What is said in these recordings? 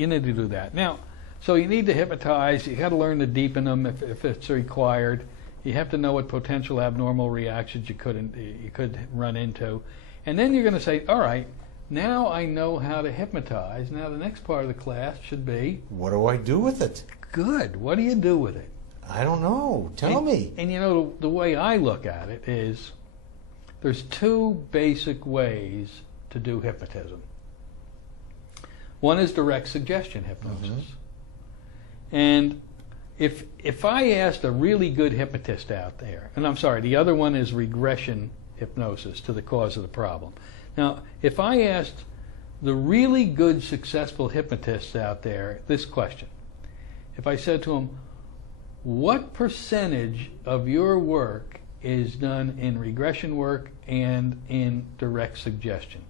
You need to do that. Now, so you need to hypnotize. You got to learn to deepen them if it's required. You have to know what potential abnormal reactions you could run into. And then you're going to say, all right, now I know how to hypnotize. Now the next part of the class should be, what do I do with it? Good. What do you do with it? I don't know. Tell me. And you know, the way I look at it is there's two basic ways to do hypnotism. One is direct suggestion hypnosis. And if I asked a really good hypnotist out there, and I'm sorry, the other one is regression hypnosis to the cause of the problem. Now, if I asked the really good, successful hypnotists out there this question, if I said to them, what percentage of your work is done in regression work and in direct suggestion?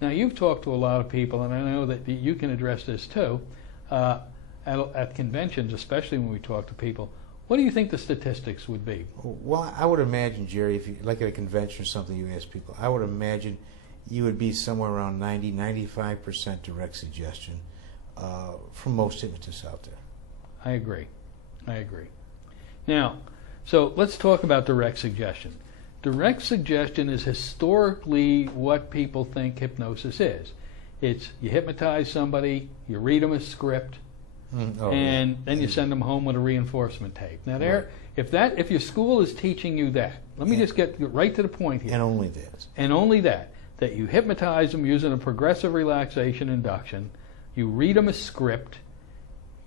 Now, you've talked to a lot of people, and I know that you can address this too, at conventions, especially when we talk to people. What do you think the statistics would be? Well, I would imagine, Jerry, if you, like at a convention or something, you ask people, I would imagine you would be somewhere around 90–95% direct suggestion from most hypnotists out there. I agree. Now, so let's talk about direct suggestion. Direct suggestion is historically what people think hypnosis is. It's you hypnotize somebody, you read them a script, and then you send them home with a reinforcement tape. Now, if your school is teaching you that, let me just get right to the point here. And only that. And only that you hypnotize them using a progressive relaxation induction, you read them a script,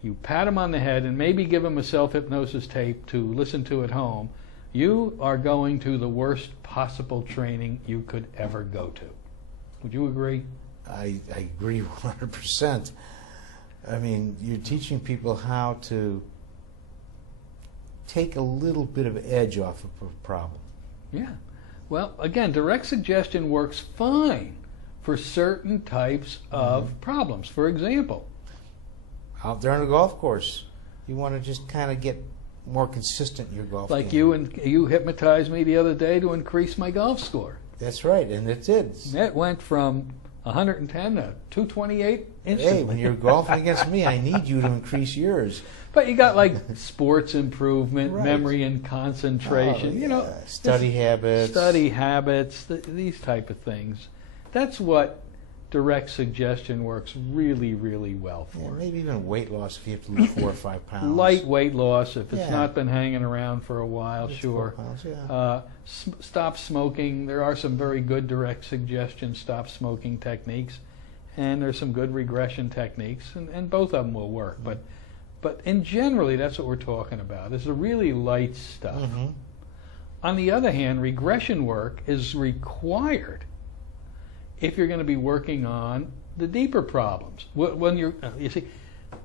you pat them on the head, and maybe give them a self-hypnosis tape to listen to at home, you are going to the worst possible training you could ever go to. Would you agree? I agree 100%. I mean, you're teaching people how to take a little bit of edge off of a problem. Yeah. Well, again, direct suggestion works fine for certain types of problems. For example, out there on a golf course, you want to just kind of get more consistent in your golf like game. you hypnotized me the other day to increase my golf score. That's right, and it did. It went from 110 to 228 instantly. Hey, when you're golfing against me, I need you to increase yours. But you got like sports improvement, Right. memory and concentration, Oh, you know, yeah. Study habits, these type of things. That's what direct suggestion works really, really well for. Yeah, maybe even weight loss if you have to lose 4 or 5 pounds. Light weight loss if it's Yeah. not been hanging around for a while, Just sure. 4 pounds, yeah. Stop smoking. There are some very good direct suggestion stop smoking techniques, and there's some good regression techniques, and both of them will work. But in generally, that's what we're talking about, is the really light stuff. On the other hand, regression work is required if you're going to be working on the deeper problems. When you see,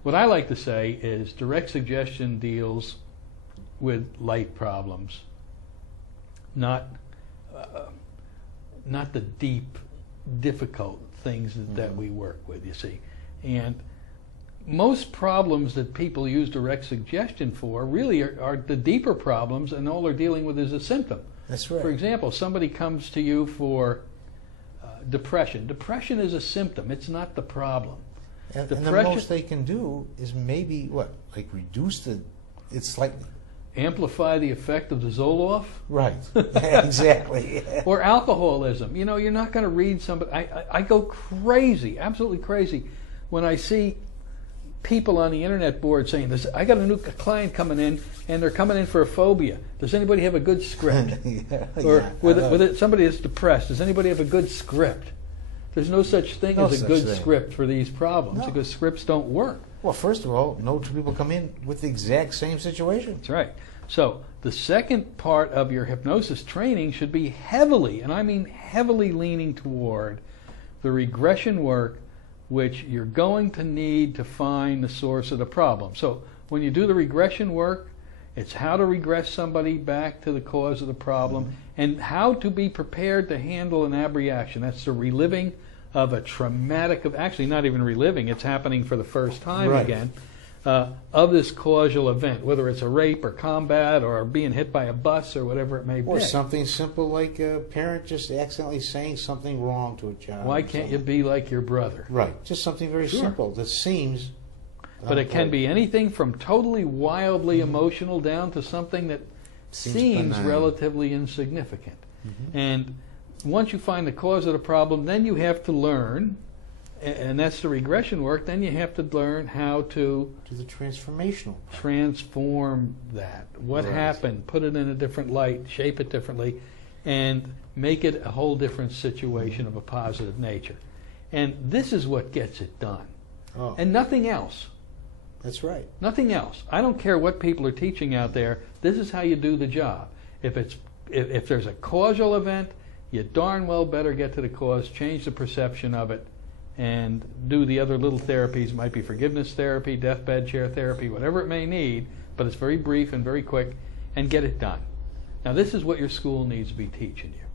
what I like to say is direct suggestion deals with light problems, not the deep, difficult things that we work with, you see. And most problems that people use direct suggestion for really are the deeper problems, and all they're dealing with is a symptom. That's right. For example, somebody comes to you for depression. Depression is a symptom. It's not the problem. And the most they can do is maybe, like reduce it slightly. Amplify the effect of the Zoloft? Right. Yeah, exactly. Or alcoholism. You know, you're not going to read somebody. I go crazy, absolutely crazy, when I see people on the internet board saying, I got a new client coming in, and they're coming in for a phobia. Does anybody have a good script? Or somebody that's depressed, does anybody have a good script? There's no such thing as a good script for these problems, because scripts don't work. Well, first of all, no two people come in with the exact same situation. That's right. So the second part of your hypnosis training should be heavily, and I mean heavily, leaning toward the regression work, which you're going to need to find the source of the problem. So when you do the regression work, it's how to regress somebody back to the cause of the problem, and how to be prepared to handle an abreaction. That's the reliving of a traumatic, actually not even reliving, it's happening for the first time again, of this causal event, whether it's a rape or combat or being hit by a bus or whatever it may be. Or something simple like a parent just accidentally saying something wrong to a child. Why can't you be like your brother? Right. Just something very simple that seems But it can be anything from totally wildly emotional down to something that seems benign. relatively insignificant. And once you find the cause of the problem, then you have to learn, and that's the regression work, then you have to learn how to To the transformational. transform that. What Right. happened, put it in a different light, shape it differently, and make it a whole different situation of a positive nature. And this is what gets it done. Oh, And nothing else. that's right. Nothing else. I don't care what people are teaching out there. This is how you do the job. If there's a causal event, you darn well better get to the cause, change the perception of it, and do the other little therapies. It might be forgiveness therapy, deathbed chair therapy, whatever it may need, but it's very brief and very quick, and get it done. Now, this is what your school needs to be teaching you.